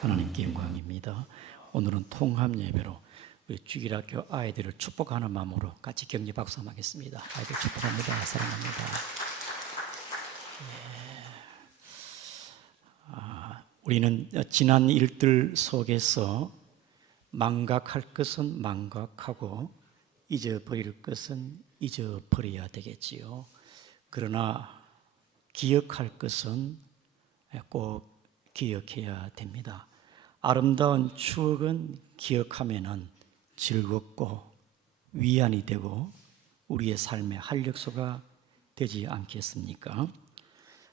하나님께 영광입니다. 오늘은 통합 예배로 우리 주일학교 아이들을 축복하는 마음으로 같이 격려 박수 한번 하겠습니다. 아이들 축복합니다. 사랑합니다. 우리는 지난 일들 속에서 망각할 것은 망각하고 잊어버릴 것은 잊어버려야 되겠지요. 그러나 기억할 것은 꼭 기억해야 됩니다. 아름다운 추억은 기억하면은 즐겁고 위안이 되고 우리의 삶의 활력소가 되지 않겠습니까?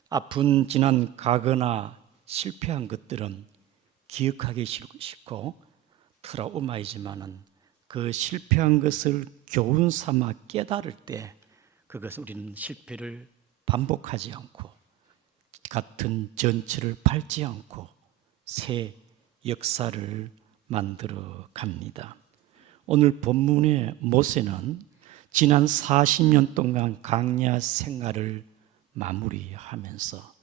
아픈 지난 과거나 실패한 것들은 기억하기 싫고 트라우마이지만은 그 실패한 것을 교훈 삼아 깨달을 때 그것은 우리는 실패를 반복하지 않고 같은 전철을 밟지 않고 새 역사를 만들어 갑니다. 오늘 본문의 모세는 지난 40년 동안 광야 생활을 마무리하면서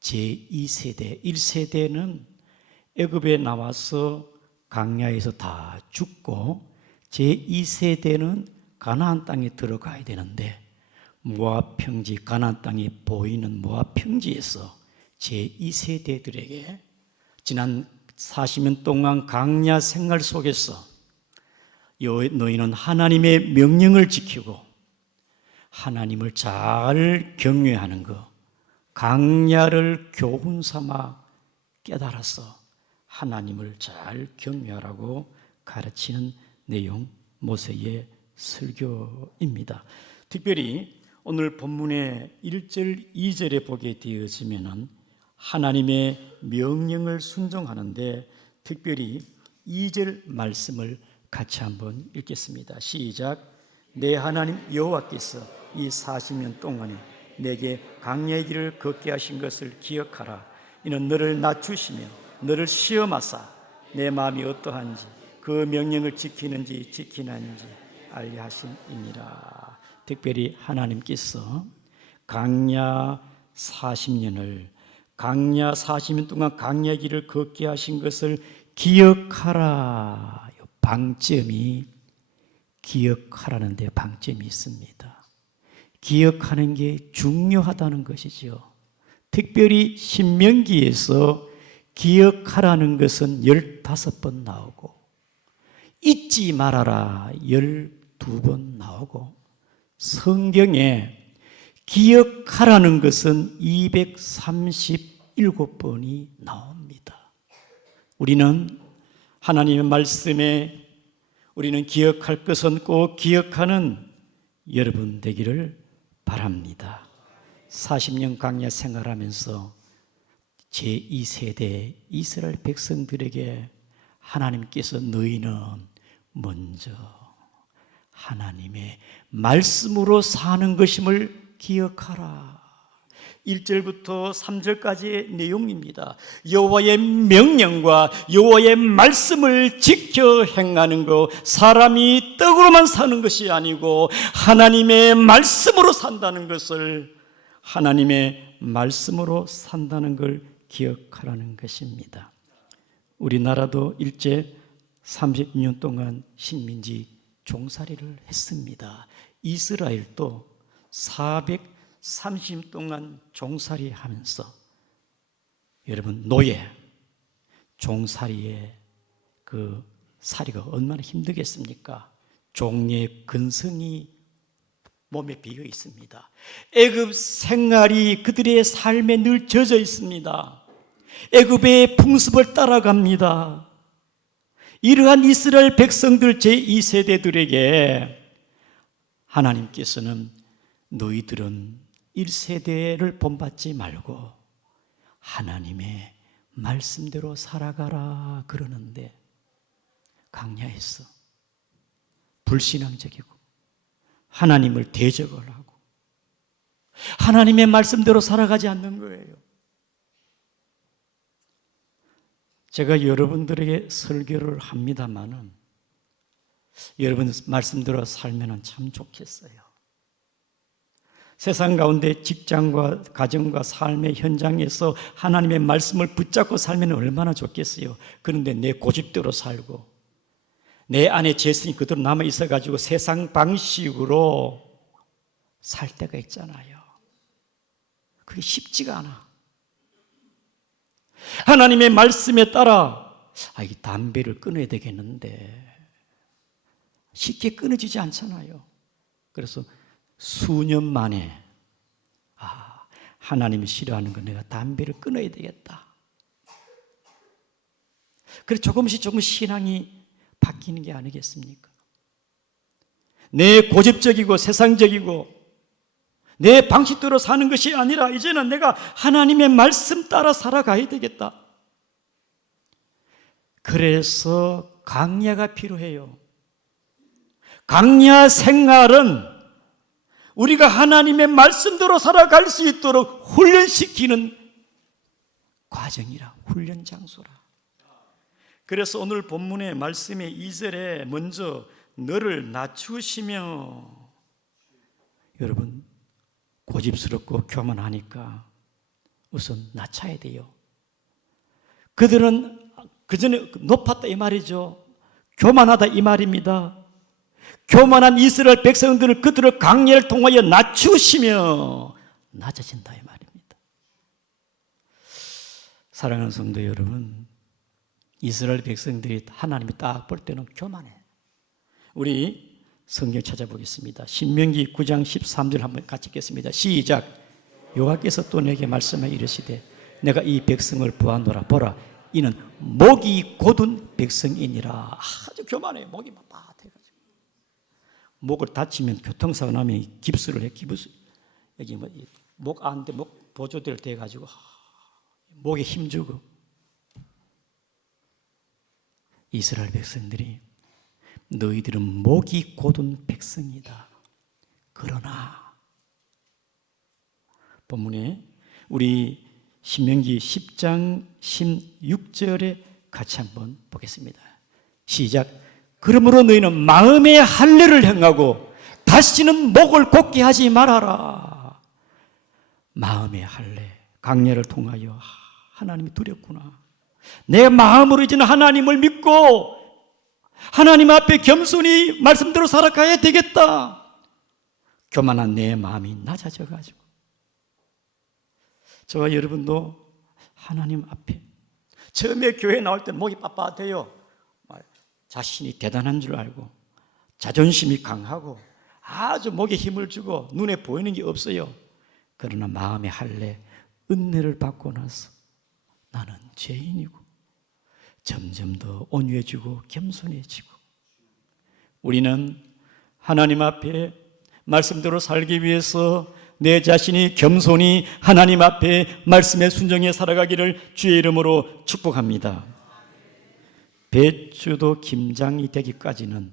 제2세대, 1세대는 애굽에 나와서 광야에서 다 죽고 제2세대는 가나안 땅에 들어가야 되는데 모압 평지, 가나안 땅이 보이는 모압 평지에서 제2세대들에게 지난 40년 동안 광야 생활 속에서 너희는 하나님의 명령을 지키고 하나님을 잘 경외하는 것, 광야를 교훈 삼아 깨달아서 하나님을 잘 경외하라고 가르치는 내용 모세의 설교입니다. 특별히 오늘 본문의 1절, 2절에 보게 되어지면은 하나님의 명령을 순종하는데 특별히 2절 말씀을 같이 한번 읽겠습니다. 시작. 내 하나님 여호와께서 이 40년 동안에 내게 광야의 길을 걷게 하신 것을 기억하라. 이는 너를 낮추시며 너를 시험하사 내 마음이 어떠한지 그 명령을 지키는지 지키는지 알게 하심이니라. 특별히 하나님께서 광야 40년을 광야 40년 동안 광야 길을 걷게 하신 것을 기억하라. 방점이 기억하라는 데 방점이 있습니다. 기억하는 게 중요하다는 것이죠. 특별히 신명기에서 기억하라는 것은 15번 나오고 잊지 말아라 12번 나오고 성경에 기억하라는 것은 237번이 나옵니다. 우리는 하나님의 말씀에 우리는 기억할 것은 꼭 기억하는 여러분 되기를 바랍니다. 40년 광야 생활하면서 제2세대 이스라엘 백성들에게 하나님께서 너희는 먼저 하나님의 말씀으로 사는 것임을 기억하라. 1절부터 3절까지의 내용입니다. 여호와의 명령과 여호와의 말씀을 지켜 행하는 것, 사람이 떡으로만 사는 것이 아니고 하나님의 말씀으로 산다는 것을, 하나님의 말씀으로 산다는 걸 기억하라는 것입니다. 우리나라도 일제 30년 동안 식민지 종살이를 했습니다. 이스라엘도 430년 동안 종살이 하면서 여러분 노예, 종살이의 그 살이가 얼마나 힘들겠습니까? 종의 근성이 몸에 비어 있습니다. 애굽 생활이 그들의 삶에 늘 젖어 있습니다. 애굽의 풍습을 따라갑니다. 이러한 이스라엘 백성들 제2세대들에게 하나님께서는 너희들은 1세대를 본받지 말고 하나님의 말씀대로 살아가라 그러는데 광야에서 불신앙적이고 하나님을 대적을 하고 하나님의 말씀대로 살아가지 않는 거예요. 제가 여러분들에게 설교를 합니다마는 여러분 말씀대로 살면 참 좋겠어요. 세상 가운데 직장과 가정과 삶의 현장에서 하나님의 말씀을 붙잡고 살면 얼마나 좋겠어요. 그런데 내 고집대로 살고 내 안에 죄성이 그대로 남아있어가지고 세상 방식으로 살 때가 있잖아요. 그게 쉽지가 않아. 하나님의 말씀에 따라 이 담배를 끊어야 되겠는데 쉽게 끊어지지 않잖아요. 그래서 수년 만에 하나님이 싫어하는 건 내가 담배를 끊어야 되겠다. 그래서 조금씩 신앙이 바뀌는 게 아니겠습니까? 내 고집적이고 세상적이고 내 방식대로 사는 것이 아니라 이제는 내가 하나님의 말씀 따라 살아가야 되겠다. 그래서 강야가 필요해요. 강야 생활은 우리가 하나님의 말씀대로 살아갈 수 있도록 훈련시키는 과정이라, 훈련 장소라. 그래서 오늘 본문의 말씀의 2절에 먼저 너를 낮추시며, 여러분 고집스럽고 교만하니까 우선 낮춰야 돼요. 그들은 그전에 높았다 이 말이죠. 교만하다 이 말입니다. 교만한 이스라엘 백성들을 그들을 강야를 통하여 낮추시며 낮아진다 이 말입니다. 사랑하는 성도 여러분, 이스라엘 백성들이 하나님이 딱 볼 때는 교만해. 우리 성경 찾아보겠습니다. 신명기 9장 13절 한번 같이 읽겠습니다. 시작. 여호와께서 또 내게 말씀하여 이르시되 내가 이 백성을 보았노라. 보라, 이는 목이 곧은 백성이니라. 아주 교만해. 목이 빳빳해가지고 목을 다치면 교통사고 나면 깁스를 해. 깁스 여기 목 안에 목 보조대를 대가지고 목에 힘주고. 이스라엘 백성들이 너희들은 목이 곧은 백성이다. 그러나 본문에 우리 신명기 10장 16절에 같이 한번 보겠습니다. 시작. 그러므로 너희는 마음의 할례를 행하고 다시는 목을 곧게 하지 말아라. 마음의 할례, 강례를 통하여 하나님이 두렵구나. 내 마음으로 이제는 하나님을 믿고 하나님 앞에 겸손히 말씀대로 살아가야 되겠다. 교만한 내 마음이 낮아져가지고 저와 여러분도 하나님 앞에 처음에 교회 나올 때는 목이 빳빳해요. 자신이 대단한 줄 알고 자존심이 강하고 아주 목에 힘을 주고 눈에 보이는 게 없어요. 그러나 마음의 할례, 은혜를 받고 나서 나는 죄인이고 점점 더 온유해지고 겸손해지고 우리는 하나님 앞에 말씀대로 살기 위해서 내 자신이 겸손히 하나님 앞에 말씀에 순종해 살아가기를 주의 이름으로 축복합니다. 배추도 김장이 되기까지는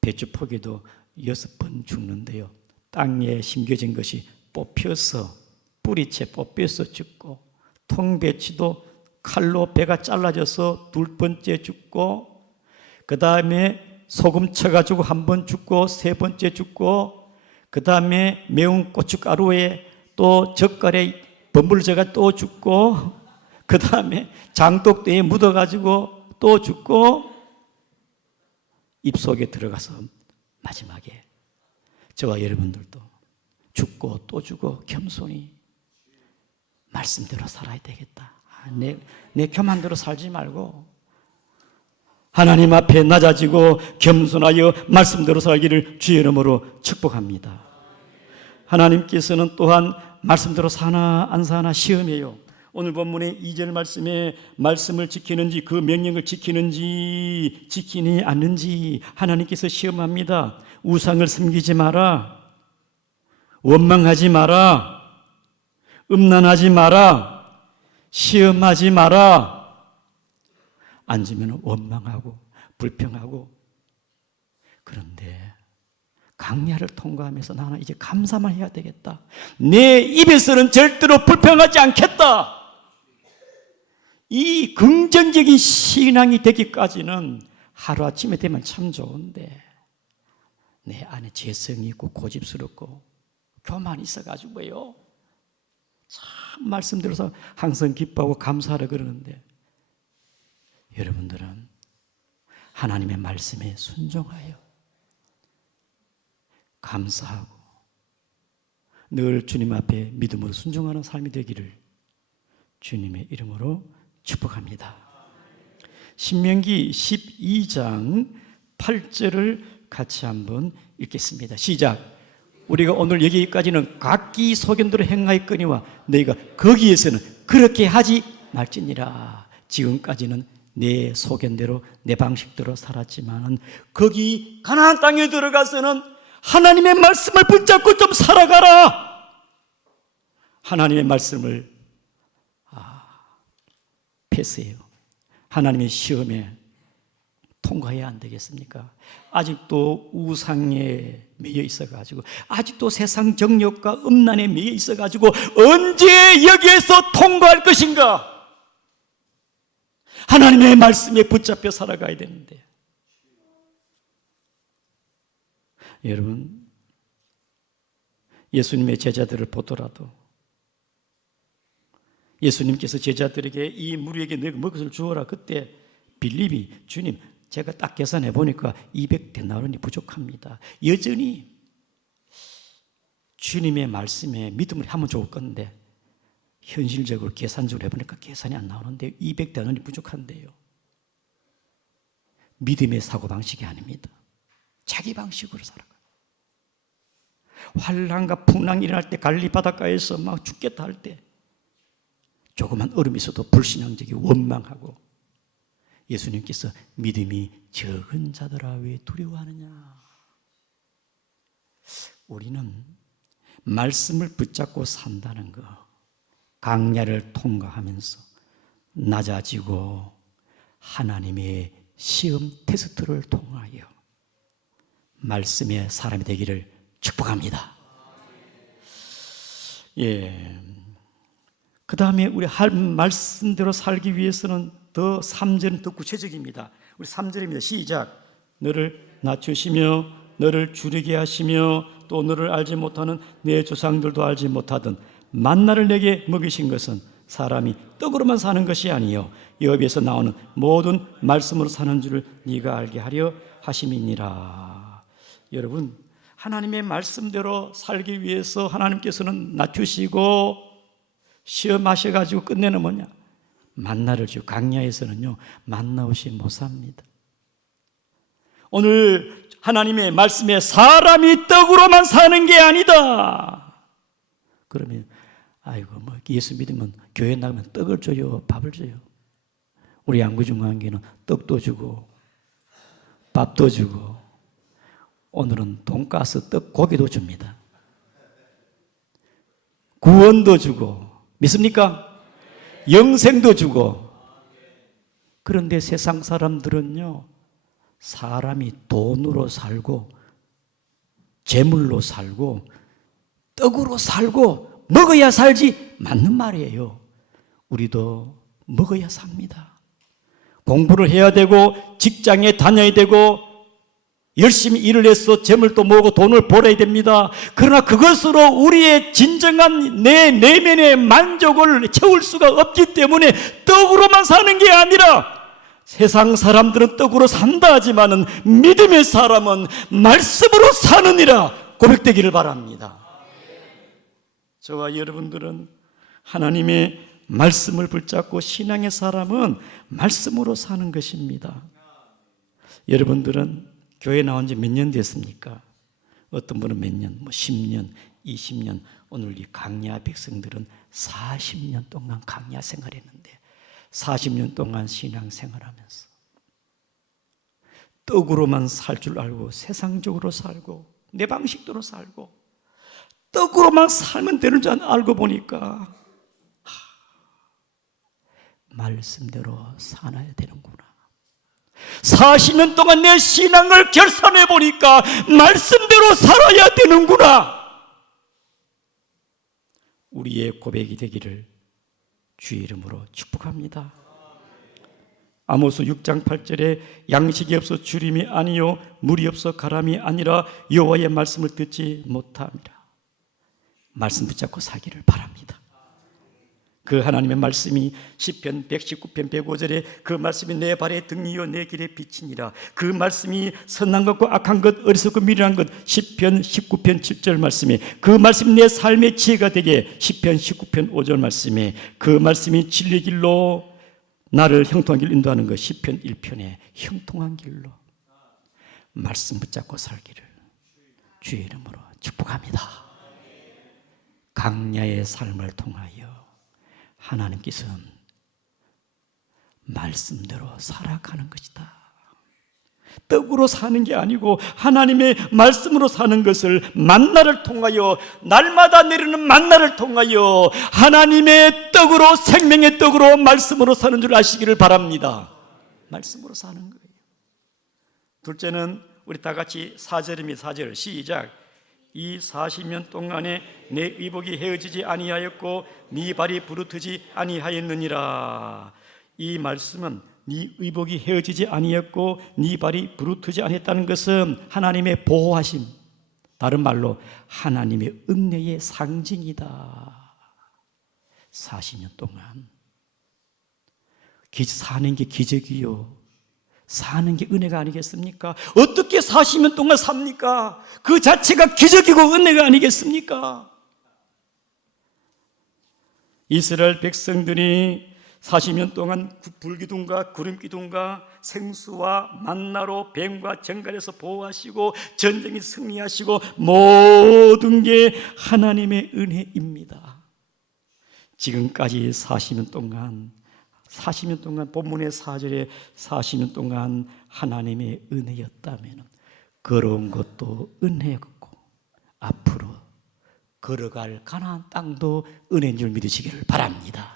배추 포기도 6번 죽는데요. 땅에 심겨진 것이 뽑혀서 뿌리채 뽑혀서 죽고 통배추도 칼로 배가 잘라져서 2번째 죽고 그 다음에 소금 쳐가지고 1번 죽고 3번째 죽고 그 다음에 매운 고춧가루에 또 젓갈에 버물져가 또 죽고 그 다음에 장독대에 묻어가지고 또 죽고 입속에 들어가서 마지막에 저와 여러분들도 죽고 또 죽고 겸손히 말씀대로 살아야 되겠다. 내 교만대로 살지 말고 하나님 앞에 낮아지고 겸손하여 말씀대로 살기를 주의 이름으로 축복합니다. 하나님께서는 또한 말씀대로 사나 안 사나 시험해요. 오늘 본문의 2절 말씀에 말씀을 지키는지 그 명령을 지키는지 지키니 않는지 하나님께서 시험합니다. 우상을 섬기지 마라, 원망하지 마라, 음란하지 마라, 시험하지 마라. 앉으면 원망하고 불평하고. 그런데 강야를 통과하면서 나는 이제 감사만 해야 되겠다. 내 입에서는 절대로 불평하지 않겠다. 이 긍정적인 신앙이 되기까지는 하루아침에 되면 참 좋은데 내 안에 죄성이 있고 고집스럽고 교만 있어가지고요. 참 말씀 들어서 항상 기뻐하고 감사하라 그러는데 여러분들은 하나님의 말씀에 순종하여 감사하고 늘 주님 앞에 믿음으로 순종하는 삶이 되기를 주님의 이름으로 축복합니다. 신명기 12장 8절을 같이 한번 읽겠습니다. 시작. 우리가 오늘 여기까지는 각기 소견대로 행하였거니와 너희가 거기에서는 그렇게 하지 말지니라. 지금까지는 내 소견대로 내 방식대로 살았지만은 거기 가나안 땅에 들어가서는 하나님의 말씀을 붙잡고 좀 살아가라. 하나님의 말씀을 패스해요. 하나님의 시험에 통과해야 안 되겠습니까? 아직도 우상에 매여 있어가지고, 아직도 세상 정욕과 음란에 매여 있어가지고 언제 여기에서 통과할 것인가? 하나님의 말씀에 붙잡혀 살아가야 되는데, 여러분 예수님의 제자들을 보더라도 예수님께서 제자들에게 이 무리에게 너희가 먹을 것을 주어라. 그때 빌립이 주님 제가 딱 계산해 보니까 200데나리온이 부족합니다. 여전히 주님의 말씀에 믿음을 하면 좋을 건데 현실적으로 계산적으로 해보니까 계산이 안 나오는데 200데나리온이 부족한데요. 믿음의 사고방식이 아닙니다. 자기 방식으로 살아가요. 환난과 풍랑이 일어날 때 갈릴리 바닷가에서 막 죽겠다 할 때 조그만 얼음이 있어도 불신앙적이고 원망하고 예수님께서 믿음이 적은 자들아 왜 두려워하느냐. 우리는 말씀을 붙잡고 산다는 거, 강야를 통과하면서 낮아지고 하나님의 시험 테스트를 통하여 말씀의 사람이 되기를 축복합니다. 그 다음에 우리 할 말씀대로 살기 위해서는 더 3절은 더 구체적입니다. 우리 3절입니다. 시작. 너를 낮추시며 너를 줄이게 하시며 또 너를 알지 못하는 내 조상들도 알지 못하던 만나를 내게 먹이신 것은 사람이 떡으로만 사는 것이 아니요 여기에서 나오는 모든 말씀으로 사는 줄을 네가 알게 하려 하심이니라. 여러분 하나님의 말씀대로 살기 위해서 하나님께서는 낮추시고 시험하셔가지고 끝내는 뭐냐? 만나를 주고 강야에서는요 만나 없이 못 삽니다. 오늘 하나님의 말씀에 사람이 떡으로만 사는 게 아니다. 그러면 아이고 뭐 예수 믿으면 교회 나가면 떡을 줘요, 밥을 줘요. 우리 양구중앙교회는 떡도 주고 밥도 주고 오늘은 돈가스, 떡, 고기도 줍니다. 구원도 주고 믿습니까? 영생도 주고. 그런데 세상 사람들은요 사람이 돈으로 살고 재물로 살고 떡으로 살고 먹어야 살지. 맞는 말이에요. 우리도 먹어야 삽니다. 공부를 해야 되고 직장에 다녀야 되고 열심히 일을 해서 재물도 모으고 돈을 벌어야 됩니다. 그러나 그것으로 우리의 진정한 내 내면의 만족을 채울 수가 없기 때문에 떡으로만 사는 게 아니라 세상 사람들은 떡으로 산다 하지만은 믿음의 사람은 말씀으로 사느니라 고백되기를 바랍니다. 저와 여러분들은 하나님의 말씀을 붙잡고 신앙의 사람은 말씀으로 사는 것입니다. 여러분들은 교회 나온 지 몇 년 됐습니까? 어떤 분은 몇 년, 10년, 20년. 오늘 이 강야 백성들은 40년 동안 강야 생활했는데 40년 동안 신앙 생활하면서 떡으로만 살 줄 알고 세상적으로 살고 내 방식대로 살고 떡으로만 살면 되는 줄 알고 보니까 말씀대로 살아야 되는구나. 40년 동안 내 신앙을 결산해 보니까 말씀대로 살아야 되는구나. 우리의 고백이 되기를 주의 이름으로 축복합니다. 아모스 6장 8절에 양식이 없어 주림이 아니요 물이 없어 가람이 아니라 여호와의 말씀을 듣지 못함이라. 말씀 붙잡고 살기를 바랍니다. 그 하나님의 말씀이 시편 119편 105절에 그 말씀이 내 발의 등이요 내 길의 빛이니라. 그 말씀이 선한 것과 악한 것 어리석고 미련한 것 시편 19편 7절 말씀에 그 말씀이 내 삶의 지혜가 되게 시편 19편 5절 말씀에 그 말씀이 진리의 길로 나를 형통한 길로 인도하는 것 시편 1편에 형통한 길로 말씀 붙잡고 살기를 주의 이름으로 축복합니다. 강야의 삶을 통하여 하나님께서는 말씀대로 살아가는 것이다. 떡으로 사는 게 아니고 하나님의 말씀으로 사는 것을 만나를 통하여 날마다 내리는 만나를 통하여 하나님의 떡으로 생명의 떡으로 말씀으로 사는 줄 아시기를 바랍니다. 말씀으로 사는 거예요. 둘째는 우리 다 같이 4절입니다. 4절 시작. 이 40년 동안에 내 의복이 헤어지지 아니하였고 네 발이 부르트지 아니하였느니라. 이 말씀은 네 의복이 헤어지지 아니했고 네 발이 부르트지 아니했다는 것은 하나님의 보호하심, 다른 말로 하나님의 은혜의 상징이다. 40년 동안 사는 게 기적이요, 사는 게 은혜가 아니겠습니까? 어떻게 40년 동안 삽니까? 그 자체가 기적이고 은혜가 아니겠습니까? 이스라엘 백성들이 40년 동안 불기둥과 구름기둥과 생수와 만나로 뱀과 정갈에서 보호하시고 전쟁에 승리하시고 모든 게 하나님의 은혜입니다. 지금까지 40년 동안 본문의 4절에 40년 동안 하나님의 은혜였다면 걸어온 것도 은혜였고 앞으로 걸어갈 가나안 땅도 은혜인 줄 믿으시기를 바랍니다.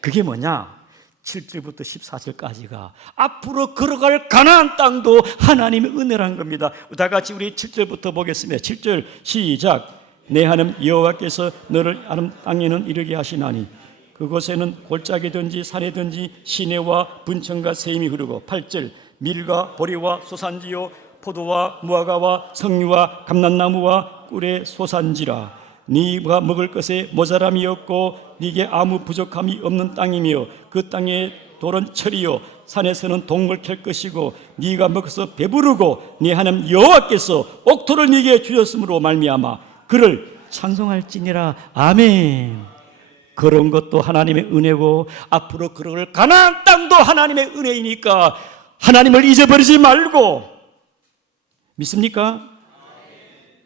그게 뭐냐? 7절부터 14절까지가 앞으로 걸어갈 가나안 땅도 하나님의 은혜라는 겁니다. 다 같이 우리 7절부터 보겠습니다. 7절 시작. 내 하나님 여호와께서 너를 아름 땅에는 이르게 하시나니 그곳에는 골짜기든지 산이든지 시내와 분천과 샘이 흐르고 8절 밀과 보리와 소산지요 포도와 무화과와 석류와 감람나무와 꿀의 소산지라. 네가 먹을 것에 모자람이 없고 네게 아무 부족함이 없는 땅이며 그 땅에 돌은 철이요 산에서는 동물 캘 것이고 네가 먹어서 배부르고 네 하나님 여호와께서 옥토를 네게 주셨으므로 말미암아 그를 찬송할지니라. 아멘. 그런 것도 하나님의 은혜고 앞으로 걸어갈 가나안 땅도 하나님의 은혜이니까 하나님을 잊어버리지 말고, 믿습니까?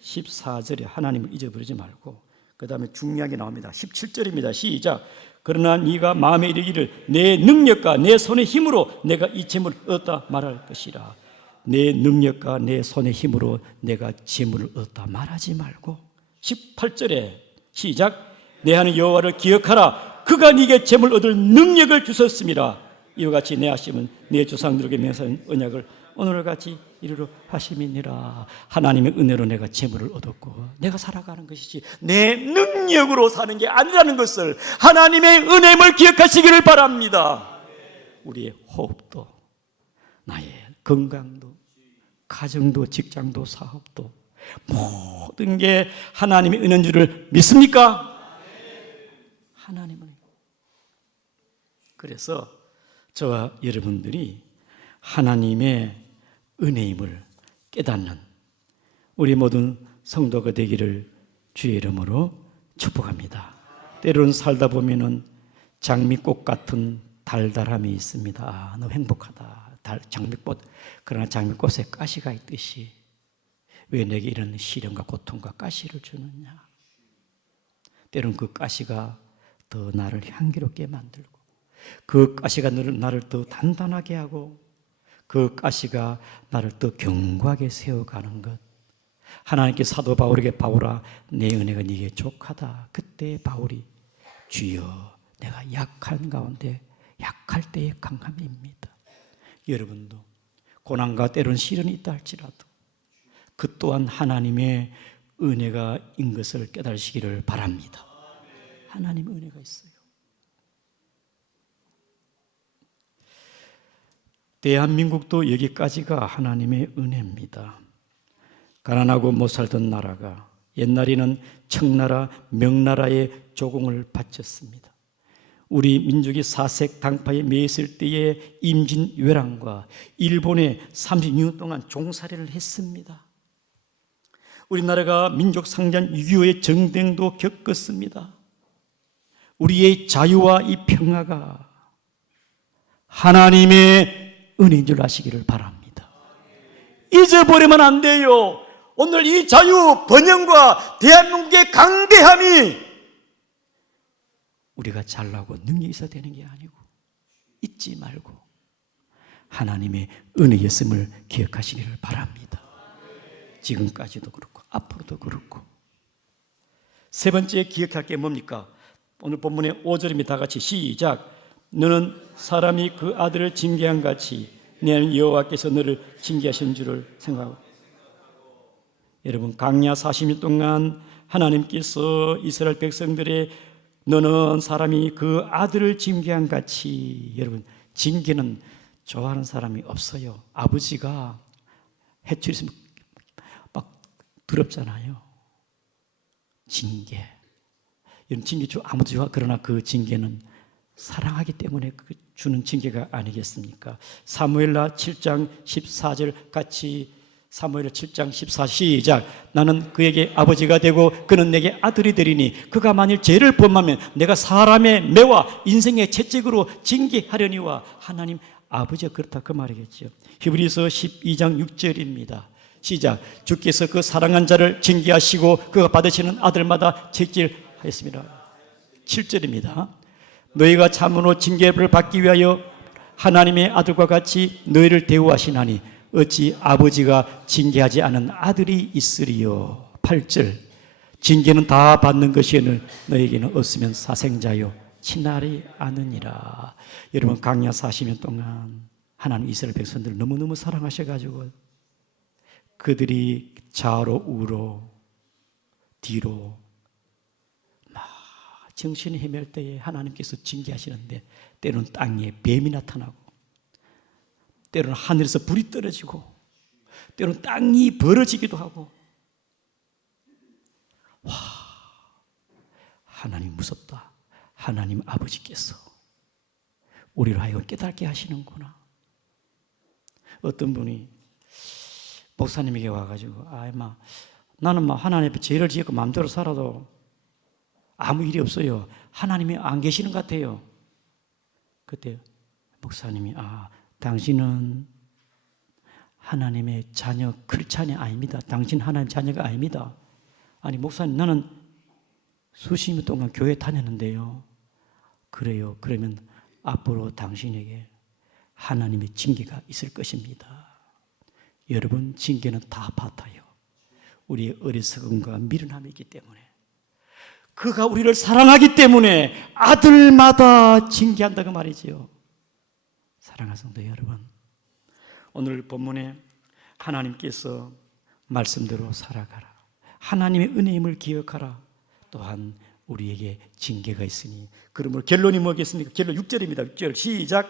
14절에 하나님을 잊어버리지 말고, 그 다음에 중요한 게 나옵니다. 17절입니다. 시작. 그러나 네가 마음에 이르기를 내 능력과 내 손의 힘으로 내가 이 재물을 얻었다 말할 것이라. 내 능력과 내 손의 힘으로 내가 재물을 얻었다 말하지 말고 18절에 시작. 내 하나님 여호와를 기억하라. 그가 네게 재물 얻을 능력을 주셨음이라. 이와 같이 내 하심은 내 조상들에게 맹세한 언약을 오늘과 같이 이루려 하심이니라. 하나님의 은혜로 내가 재물을 얻었고 내가 살아가는 것이지 내 능력으로 사는 게 아니라는 것을 하나님의 은혜임을 기억하시기를 바랍니다. 우리의 호흡도, 나의 건강도, 가정도, 직장도, 사업도 모든 게 하나님의 은혜인 줄을 믿습니까? 하나님은. 그래서 저와 여러분들이 하나님의 은혜임을 깨닫는 우리 모든 성도가 되기를 주의 이름으로 축복합니다. 때로는 살다 보면은 장미꽃 같은 달달함이 있습니다. 아, 너무 행복하다. 장미꽃. 그러나 장미꽃에 가시가 있듯이 왜 내게 이런 시련과 고통과 가시를 주느냐. 때로는 그 가시가 더 나를 향기롭게 만들고 그 가시가 나를 더 단단하게 하고 그 가시가 나를 더 견고하게 세워가는 것. 하나님께 사도 바울에게 바울아 내 은혜가 네게 족하다. 그때 바울이 주여 내가 약한 가운데 약할 때의 강함입니다. 여러분도 고난과 때로는 시련이 있다 할지라도 그 또한 하나님의 은혜가 인 것을 깨달으시기를 바랍니다. 하나님의 은혜가 있어요. 대한민국도 여기까지가 하나님의 은혜입니다. 가난하고 못 살던 나라가 옛날에는 청나라, 명나라의 조공을 바쳤습니다. 우리 민족이 사색 당파에 매였을 때에 임진왜란과 일본에 36년 동안 종살이를 했습니다. 우리나라가 민족 상전 6.25의 정쟁도 겪었습니다. 우리의 자유와 이 평화가 하나님의 은혜인 줄 아시기를 바랍니다. 잊어버리면 안 돼요. 오늘 이 자유, 번영과 대한민국의 강대함이 우리가 잘나고 능력이 있어야 되는 게 아니고 잊지 말고 하나님의 은혜였음을 기억하시기를 바랍니다. 지금까지도 그렇고 앞으로도 그렇고. 세 번째 기억할 게 뭡니까? 오늘 본문의 5절입니다. 다 같이 시작. 너는 사람이 그 아들을 징계한 같이 내 하나님 여호와께서 너를 징계하신 줄을 생각하고. 여러분, 광야 40년 동안 하나님께서 이스라엘 백성들의 너는 사람이 그 아들을 징계한 같이, 여러분, 징계는 좋아하는 사람이 없어요. 아버지가 해칠 있으면 막 더럽잖아요. 징계. 여러분, 징계 아무도 좋아. 그러나 그 징계는 사랑하기 때문에 주는 징계가 아니겠습니까? 사무엘하 7장 14절 같이 사무엘하 7장 14 시작. 나는 그에게 아버지가 되고 그는 내게 아들이 되리니 그가 만일 죄를 범하면 내가 사람의 매와 인생의 채찍으로 징계하려니와. 하나님 아버지가 그렇다 그 말이겠죠. 히브리서 12장 6절입니다. 시작. 주께서 그 사랑한 자를 징계하시고 그가 받으시는 아들마다 책질하였습니다. 7절입니다. 너희가 참으로 징계를 받기 위하여 하나님의 아들과 같이 너희를 대우하시나니 어찌 아버지가 징계하지 않은 아들이 있으리요. 8절. 징계는 다 받는 것이오늘 너에게는 없으면 사생자요 친하리 않으니라. 여러분, 광야 40년 동안 하나님 이스라엘 백성들을 너무너무 사랑하셔가지고 그들이 좌로 우로 뒤로 막 정신이 헤맬 때에 하나님께서 징계하시는데 때로는 땅에 뱀이 나타나고 때로는 하늘에서 불이 떨어지고 때로는 땅이 벌어지기도 하고. 와, 하나님 무섭다. 하나님 아버지께서 우리를 하여금 깨닫게 하시는구나. 어떤 분이 목사님에게 와가지고 나는 하나님 앞에 죄를 지었고 마음대로 살아도 아무 일이 없어요. 하나님이 안 계시는 것 같아요. 그때 목사님이 당신은 하나님의 자녀 크리스찬이 아닙니다. 당신 하나님 자녀가 아닙니다. 아니 목사님, 나는 수십 년 동안 교회 다녔는데요. 그래요. 그러면 앞으로 당신에게 하나님의 징계가 있을 것입니다. 여러분, 징계는 다 받아요. 우리의 어리석음과 미련함이 있기 때문에, 그가 우리를 사랑하기 때문에 아들마다 징계한다고 말이지요. 사랑하는 성도 여러분, 오늘 본문에 하나님께서 말씀대로 살아가라, 하나님의 은혜임을 기억하라, 또한 우리에게 징계가 있으니. 그러므로 결론이 뭐겠습니까? 결론 6절입니다. 6절 시작.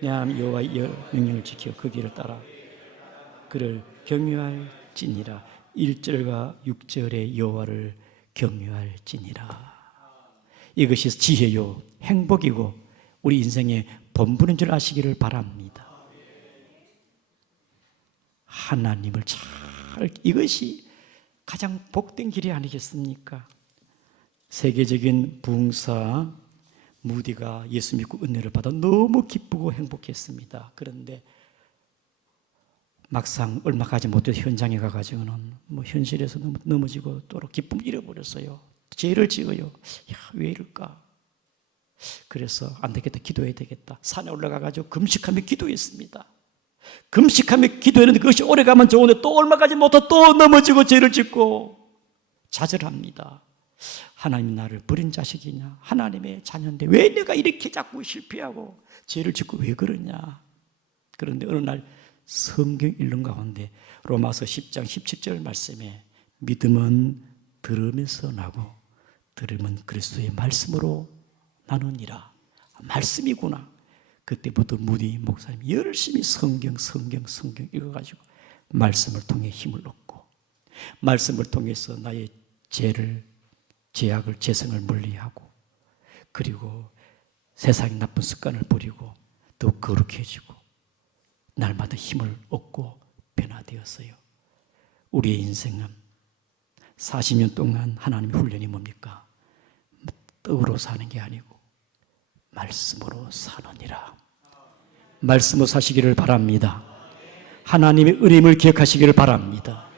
내 하나님 여호와의 명령을 지켜 그 길을 따라 그를 경유할지니라. 1절과 6절의 여호와를 경유할지니라. 이것이 지혜요 행복이고 우리 인생의 본분인 줄 아시기를 바랍니다. 하나님을 이것이 가장 복된 길이 아니겠습니까? 세계적인 부흥사 무디가 예수 믿고 은혜를 받아 너무 기쁘고 행복했습니다. 그런데 막상 얼마 가지 못해서 현장에 가가지고는 현실에서 넘어지고 또 기쁨을 잃어버렸어요. 죄를 지어요. 왜 이럴까? 그래서 안 되겠다, 기도해야 되겠다. 산에 올라가가지고 금식하며 기도했습니다. 금식하며 기도했는데 그것이 오래가면 좋은데 또 얼마 가지 못하고 또 넘어지고 죄를 짓고 좌절합니다. 하나님 나를 버린 자식이냐? 하나님의 자녀인데 왜 내가 이렇게 자꾸 실패하고 죄를 짓고 왜 그러냐? 그런데 어느 날 성경 읽는 가운데 로마서 10장 17절 말씀에 믿음은 들으면서 나고 들으면 그리스도의 말씀으로 나누니라. 말씀이구나. 그때부터 무디 목사님 열심히 성경 읽어가지고 말씀을 통해 힘을 얻고 말씀을 통해서 나의 죄악을, 죄성을 물리하고, 그리고 세상의 나쁜 습관을 버리고 더 거룩해지고 날마다 힘을 얻고 변화되었어요. 우리의 인생은 40년 동안 하나님의 훈련이 뭡니까? 떡으로 사는 게 아니고 말씀으로 사느니라. 말씀으로 사시기를 바랍니다. 하나님의 은혜를 기억하시기를 바랍니다.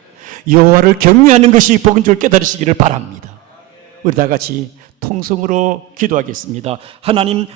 여호와를 경외하는 것이 복인 줄 깨달으시기를 바랍니다. 우리 다 같이 통성으로 기도하겠습니다. 하나님,